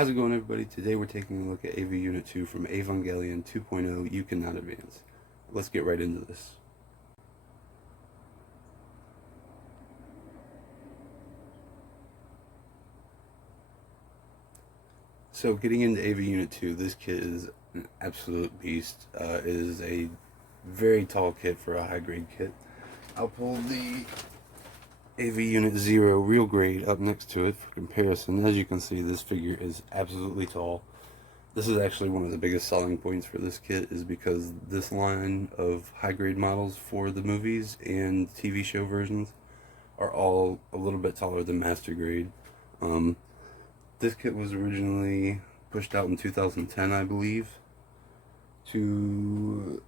How's it going, everybody? Today we're taking a look at AV Unit 2 from Evangelion 2.0 You Cannot Advance. Let's get right into this. So getting into AV Unit 2, this kit is an absolute beast. It is a very tall kit for a high grade kit. I'll pull the AV Unit 0 real grade up next to it for comparison. As you can see, this figure is absolutely tall. This is actually one of the biggest selling points for this kit, is because this line of high grade models for the movies and TV show versions are all a little bit taller than master grade. This kit was originally pushed out in 2010, I believe, to,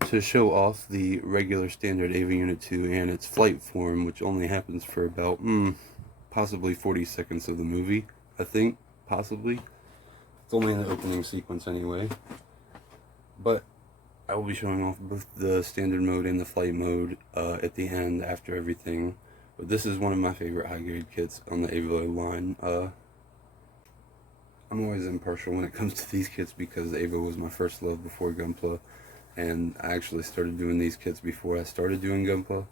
to show off the regular standard AV Unit 2 and its flight form, which only happens for about possibly 40 seconds of the movie, I think, possibly. It's only in the opening sequence anyway. But I will be showing off both the standard mode and the flight mode at the end after everything. But this is one of my favorite high grade kits on the Avo line. I'm always impartial when it comes to these kits because Avo was my first love before Gunpla. And I actually started doing these kits before I started doing Gunpla.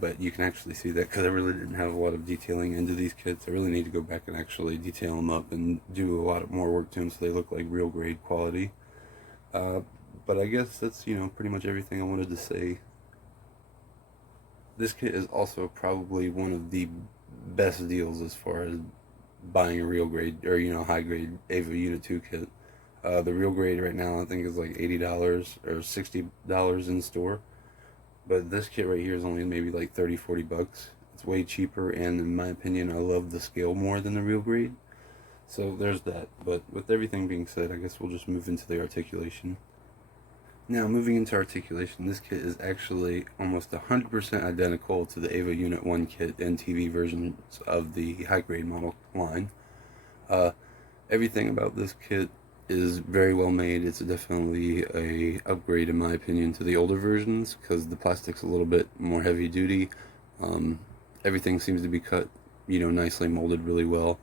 But you can actually see that because I really didn't have a lot of detailing into these kits. I really need to go back and actually detail them up and do a lot more work to them so they look like real grade quality. But I guess that's, pretty much everything I wanted to say. This kit is also probably one of the best deals as far as buying a real grade, or high grade AVA Unit 2 kit. The real grade right now I think is like $80 or $60 in store. But this kit right here is only maybe like $30-40. It's way cheaper, and in my opinion, I love the scale more than the real grade. So there's that. But with everything being said, I guess we'll just move into the articulation. Now, moving into articulation, this kit is actually almost 100% identical to the AVA Unit 1 kit and TV versions of the high grade model line. Everything about this kit is very well made. It's definitely a upgrade, in my opinion, to the older versions because the plastic's a little bit more heavy duty. Everything seems to be cut, nicely molded really well.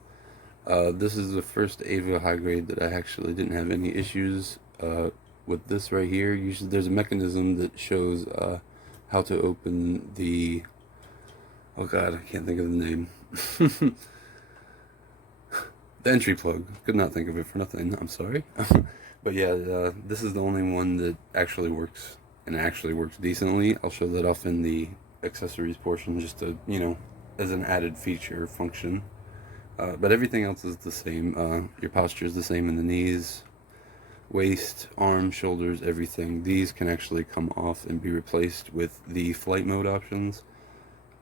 This is the first AVA high grade that I actually didn't have any issues with this right here. Usually there's a mechanism that shows how to open the, oh god, I can't think of the name. The entry plug. Could not think of it for nothing. I'm sorry. But yeah, this is the only one that actually works, and actually works decently. I'll show that off in the accessories portion just to, as an added feature function. But everything else is the same. Your posture is the same in the knees, waist, arms, shoulders, everything. These can actually come off and be replaced with the flight mode options.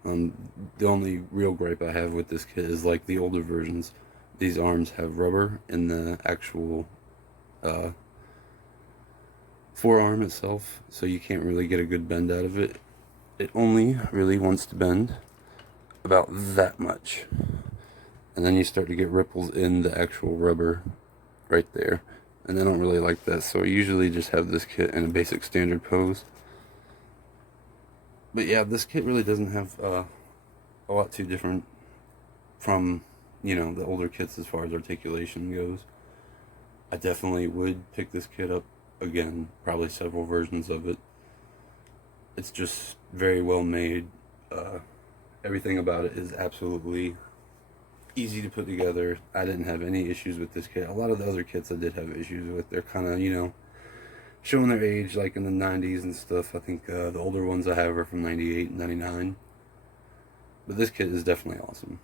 The only real gripe I have with this kit is like the older versions. These arms have rubber in the actual forearm itself, so you can't really get a good bend out of it. It only really wants to bend about that much. And then you start to get ripples in the actual rubber right there. And I don't really like that, so I usually just have this kit in a basic standard pose. But yeah, this kit really doesn't have a lot too different from the older kits as far as articulation goes. I definitely would pick this kit up again, probably several versions of it. It's just very well made. Everything about it is absolutely easy to put together. I didn't have any issues with this kit. A lot of the other kits I did have issues with. They're kind of, showing their age, like in the 90s and stuff. I think the older ones I have are from 98 and 99. But this kit is definitely awesome.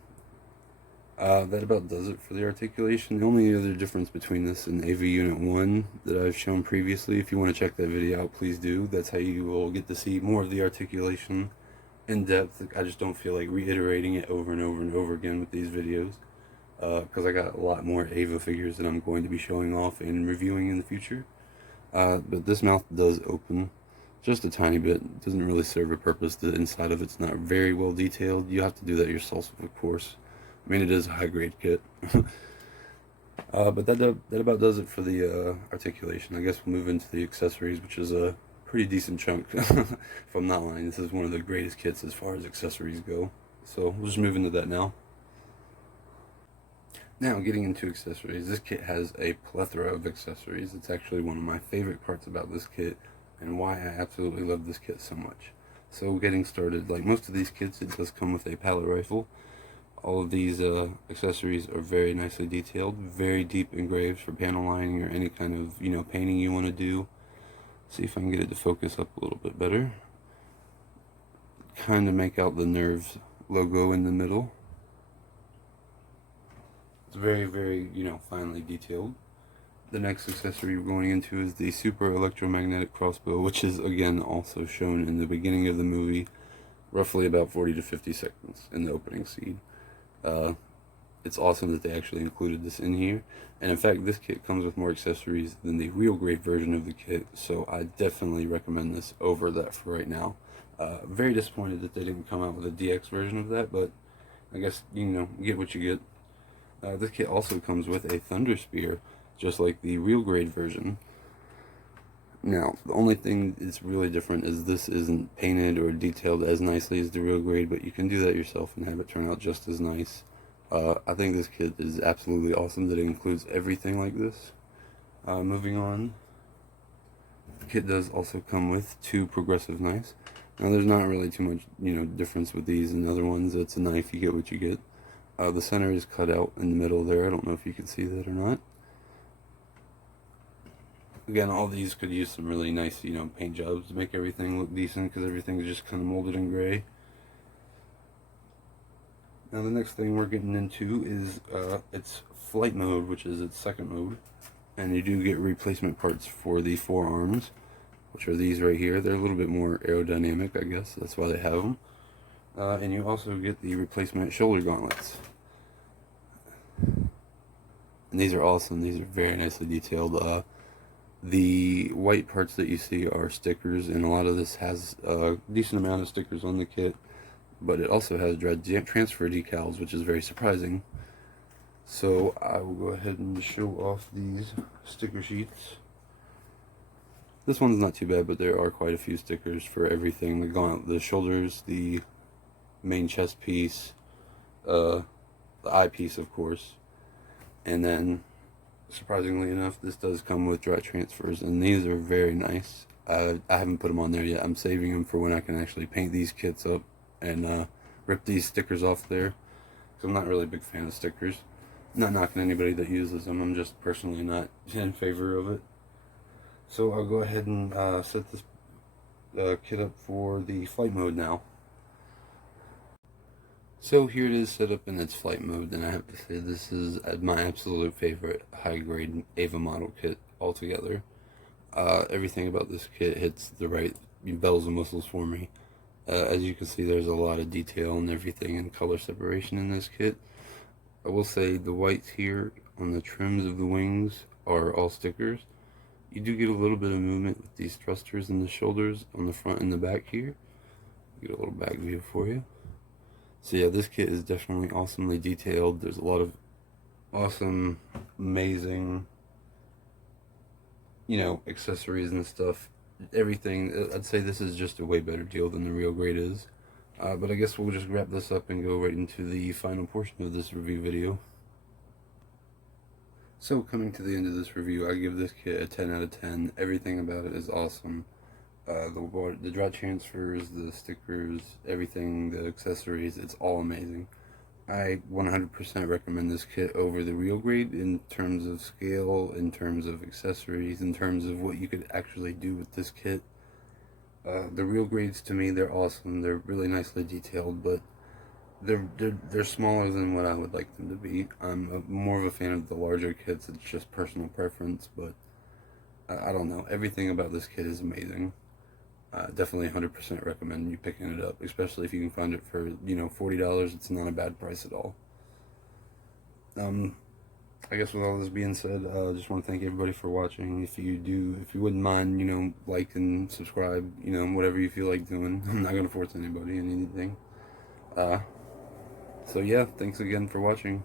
That about does it for the articulation. The only other difference between this and AV Unit 1 that I've shown previously, if you want to check that video out, please do. That's how you will get to see more of the articulation in depth. I just don't feel like reiterating it over and over and over again with these videos, because I got a lot more AVA figures that I'm going to be showing off and reviewing in the future. But this mouth does open just a tiny bit. It doesn't really serve a purpose. The inside of it's not very well detailed. You have to do that yourself, of course. I mean, it is a high-grade kit. But that about does it for the articulation. I guess we'll move into the accessories, which is a pretty decent chunk. If I'm not lying, this is one of the greatest kits as far as accessories go. So we'll just move into that now. Now, getting into accessories, this kit has a plethora of accessories. It's actually one of my favorite parts about this kit, and why I absolutely love this kit so much. So getting started, like most of these kits, it does come with a pallet rifle. All of these accessories are very nicely detailed, very deep engraved for panel lining or any kind of, painting you want to do. See if I can get it to focus up a little bit better. Kind of make out the Nerves logo in the middle. It's very, very, finely detailed. The next accessory we're going into is the super electromagnetic crossbow, which is again also shown in the beginning of the movie, roughly about 40 to 50 seconds in the opening scene. It's awesome that they actually included this in here, and in fact this kit comes with more accessories than the real grade version of the kit, so I definitely recommend this over that for right now. Very disappointed that they didn't come out with a DX version of that, but I guess, get what you get. This kit also comes with a Thunder Spear, just like the real grade version. Now, the only thing that's really different is this isn't painted or detailed as nicely as the real grade, but you can do that yourself and have it turn out just as nice. I think this kit is absolutely awesome that it includes everything like this. Moving on, the kit does also come with 2 progressive knives. Now, there's not really too much, difference with these and other ones. It's a knife, you get what you get. The center is cut out in the middle there. I don't know if you can see that or not. Again, all these could use some really nice, paint jobs to make everything look decent, because everything is just kind of molded in gray. Now the next thing we're getting into is its flight mode, which is its second mode. And you do get replacement parts for the forearms, which are these right here. They're a little bit more aerodynamic, I guess. That's why they have them. And you also get the replacement shoulder gauntlets. And these are awesome. These are very nicely detailed. The white parts that you see are stickers, and a lot of this has a decent amount of stickers on the kit. But it also has transfer decals, which is very surprising. So I will go ahead and show off these sticker sheets. This one's not too bad, but there are quite a few stickers for everything. The shoulders, the main chest piece, the eyepiece, of course. And then, surprisingly enough, this does come with dry transfers, and these are very nice. I haven't put them on there yet. I'm saving them for when I can actually paint these kits up and rip these stickers off there, because I'm not really a big fan of stickers. Not knocking anybody that uses them, I'm just personally not in favor of it. So I'll go ahead and set this kit up for the flight mode now. So here it is set up in its flight mode, and I have to say this is my absolute favorite high-grade Ava model kit altogether. Everything about this kit hits the right bells and whistles for me. As you can see, there's a lot of detail and everything and color separation in this kit. I will say the whites here on the trims of the wings are all stickers. You do get a little bit of movement with these thrusters in the shoulders on the front and the back here. Get a little back view for you. So yeah, this kit is definitely awesomely detailed. There's a lot of awesome, amazing, accessories and stuff. Everything. I'd say this is just a way better deal than the real grade is. But I guess we'll just wrap this up and go right into the final portion of this review video. So coming to the end of this review, I give this kit a 10 out of 10. Everything about it is awesome. The dry transfers, the stickers, everything, the accessories, it's all amazing. I 100% recommend this kit over the real grade in terms of scale, in terms of accessories, in terms of what you could actually do with this kit. The real grades, to me, they're awesome. They're really nicely detailed, but they're smaller than what I would like them to be. I'm more of a fan of the larger kits. It's just personal preference, but I don't know. Everything about this kit is amazing. Definitely 100% recommend you picking it up, especially if you can find it for, $40. It's not a bad price at all. I guess with all this being said, I just want to thank everybody for watching. If you wouldn't mind, like and subscribe, whatever you feel like doing. I'm not going to force anybody in anything. So yeah, thanks again for watching.